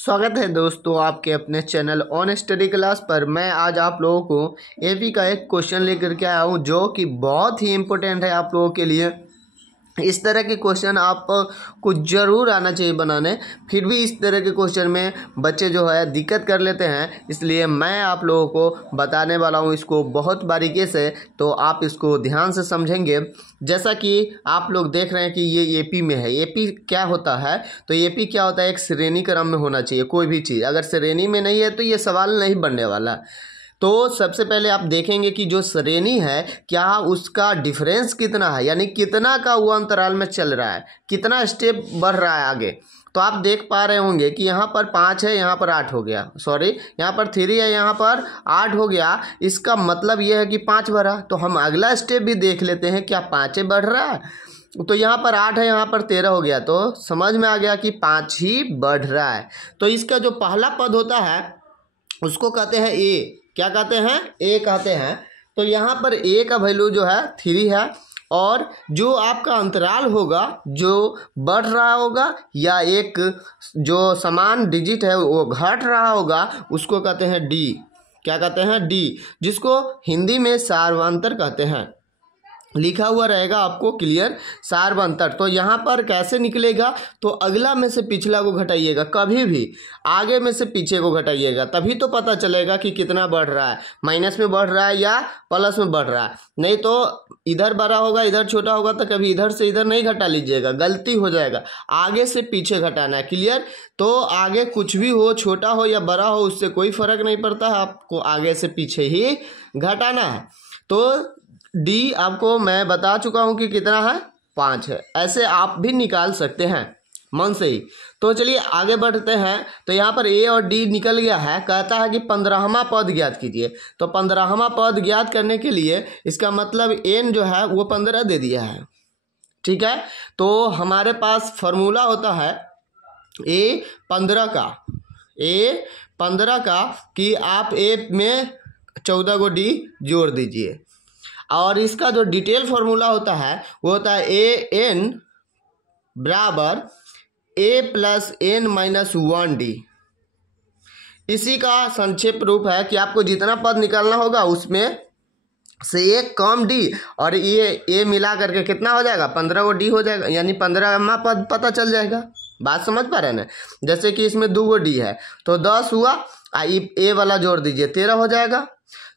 स्वागत है दोस्तों आपके अपने चैनल ऑन स्टडी क्लास पर। मैं आज आप लोगों को एपी का एक क्वेश्चन लेकर के आया हूँ जो कि बहुत ही इम्पोर्टेंट है आप लोगों के लिए। इस तरह के क्वेश्चन आपको ज़रूर आना चाहिए बनाने। फिर भी इस तरह के क्वेश्चन में बच्चे जो है दिक्कत कर लेते हैं, इसलिए मैं आप लोगों को बताने वाला हूँ इसको बहुत बारीकी से, तो आप इसको ध्यान से समझेंगे। जैसा कि आप लोग देख रहे हैं कि ये एपी में है। एपी क्या होता है? तो एपी क्या होता है, एक श्रेणी क्रम में होना चाहिए कोई भी चीज़। अगर श्रेणी में नहीं है तो ये सवाल नहीं बनने वाला। तो सबसे पहले आप देखेंगे कि जो श्रेणी है क्या उसका डिफरेंस कितना है, यानी कितना का वो अंतराल में चल रहा है, कितना स्टेप बढ़ रहा है आगे। तो आप देख पा रहे होंगे कि यहाँ पर 5 है, यहाँ पर 8 हो गया, सॉरी यहाँ पर 3 है, यहाँ पर 8 हो गया। इसका मतलब ये है कि 5 बढ़ा। तो हम अगला स्टेप भी देख लेते हैं, क्या 5 बढ़ रहा है? तो यहाँ पर 8 है, यहाँ पर 13 हो गया, तो समझ में आ गया कि 5 ही बढ़ रहा है। तो इसका जो पहला पद होता है उसको कहते हैं ए। क्या कहते हैं? ए कहते हैं। तो यहाँ पर ए का वैल्यू जो है 3 है, और जो आपका अंतराल होगा जो बढ़ रहा होगा या एक जो समान डिजिट है वो घट रहा होगा उसको कहते हैं डी। क्या कहते हैं? डी, जिसको हिंदी में सार्वंतर कहते हैं। लिखा हुआ रहेगा आपको क्लियर, सार्वंतर। तो यहाँ पर कैसे निकलेगा? तो अगला में से पिछला को घटाइएगा, कभी भी आगे में से पीछे को घटाइएगा, तभी तो पता चलेगा कि कितना बढ़ रहा है, माइनस में बढ़ रहा है या प्लस में बढ़ रहा है। नहीं तो इधर बड़ा होगा इधर छोटा होगा, तो कभी इधर से इधर नहीं घटा लीजिएगा, गलती हो जाएगा। आगे से पीछे घटाना है, क्लियर। तो आगे कुछ भी हो, छोटा हो या बड़ा हो, उससे कोई फर्क नहीं पड़ता है, आपको आगे से पीछे ही घटाना है। तो डी आपको मैं बता चुका हूं कि कितना है, 5 है। ऐसे आप भी निकाल सकते हैं मन से ही। तो चलिए आगे बढ़ते हैं। तो यहाँ पर ए और डी निकल गया है। कहता है कि 15वां पद ज्ञात कीजिए। तो 15वां पद ज्ञात करने के लिए इसका मतलब एन जो है वो 15 दे दिया है, ठीक है। तो हमारे पास फॉर्मूला होता है ए 15 का कि आप ए में 14 को डी जोड़ दीजिए। और इसका जो डिटेल फॉर्मूला होता है वो होता है ए एन बराबर ए प्लस एन माइनस 1 डी। इसी का संक्षिप्त रूप है कि आपको जितना पद निकालना होगा उसमें से एक कम डी, और ये ए मिला करके कितना हो जाएगा, 15 को डी हो जाएगा, यानी 15वां पद पता चल जाएगा। बात समझ पा रहे हैं ना? जैसे कि इसमें 2 डी है तो 10 हुआ, ए वाला जोड़ दीजिए 13 हो जाएगा।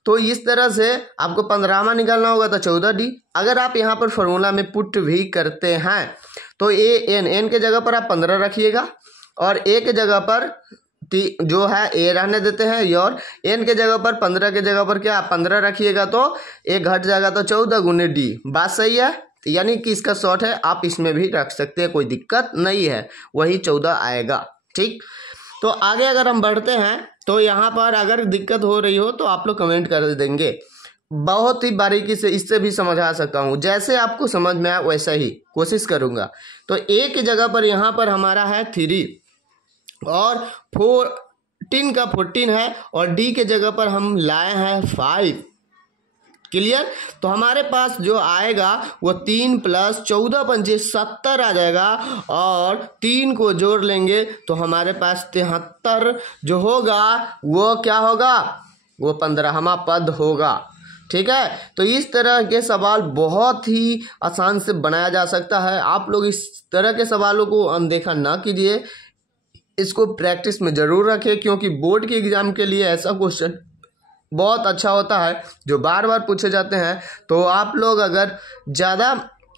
तो इस तरह से आपको 15वां निकालना होगा तो 14 डी। अगर आप यहाँ पर फॉर्मूला में पुट भी करते हैं तो ए एन के जगह पर आप 15 रखिएगा, और ए के जगह पर जो है ए रहने देते हैं, और एन के जगह पर 15 के जगह पर क्या 15 रखिएगा, तो ए घट जाएगा तो 14 गुने डी। बात सही है? यानी कि इसका शॉर्ट है, आप इसमें भी रख सकते हैं, कोई दिक्कत नहीं है, वही 14 आएगा, ठीक। तो आगे अगर हम बढ़ते हैं तो यहाँ पर अगर दिक्कत हो रही हो तो आप लोग कमेंट कर देंगे। बहुत ही बारीकी से इससे भी समझा सकता हूँ, जैसे आपको समझ में आया वैसा ही कोशिश करूँगा। तो ए की जगह पर यहाँ पर हमारा है 3 और 14 का 14 है, और डी के जगह पर हम लाए हैं 5, क्लियर। तो हमारे पास जो आएगा वो 3 + 14 × 70 आ जाएगा, और 3 को जोड़ लेंगे तो हमारे पास 73 जो होगा वो क्या होगा, वो 15वां पद होगा, ठीक है। तो इस तरह के सवाल बहुत ही आसान से बनाया जा सकता है। आप लोग इस तरह के सवालों को अनदेखा ना कीजिए, इसको प्रैक्टिस में ज़रूर रखें, क्योंकि बोर्ड के एग्ज़ाम के लिए ऐसा क्वेश्चन बहुत अच्छा होता है जो बार बार पूछे जाते हैं। तो आप लोग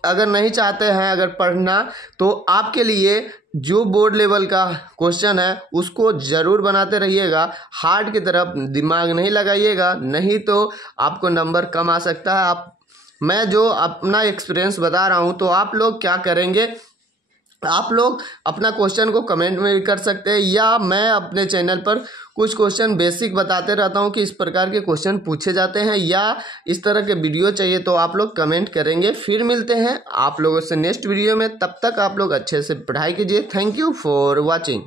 अगर नहीं चाहते हैं अगर पढ़ना, तो आपके लिए जो बोर्ड लेवल का क्वेश्चन है उसको ज़रूर बनाते रहिएगा। हार्ड की तरफ दिमाग नहीं लगाइएगा, नहीं तो आपको नंबर कम आ सकता है। मैं जो अपना एक्सपीरियंस बता रहा हूँ, तो आप लोग क्या करेंगे, आप लोग अपना क्वेश्चन को कमेंट में भी कर सकते हैं, या मैं अपने चैनल पर कुछ क्वेश्चन बेसिक बताते रहता हूं कि इस प्रकार के क्वेश्चन पूछे जाते हैं, या इस तरह के वीडियो चाहिए तो आप लोग कमेंट करेंगे। फिर मिलते हैं आप लोगों से नेक्स्ट वीडियो में, तब तक आप लोग अच्छे से पढ़ाई कीजिए। Thank you for watching.